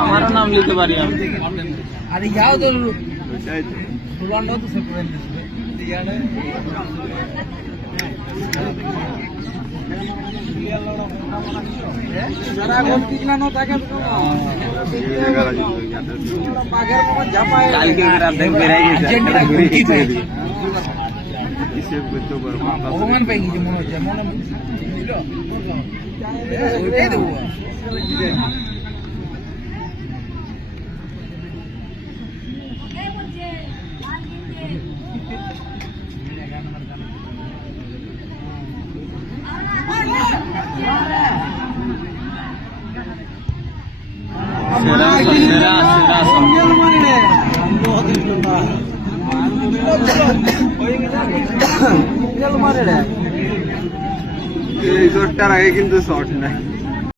আমারও নাম নিতে পারি আমি। আরে যাও তো লন্ডন তো সব করে সারা গন্তি না না থাকে তো বাগের মতো ঝাপায় কালকে রাত থেকে বেরিয়ে গেছে জেন্ডা ঘুরে কি গেছে হিসেব করতে পারবো ভগবান পেয়ে গেছে মনে হচ্ছে মনে ওইটাই দেবো সেরা সেরা মারে রে এই শটটার আগে কিন্তু শট নাই।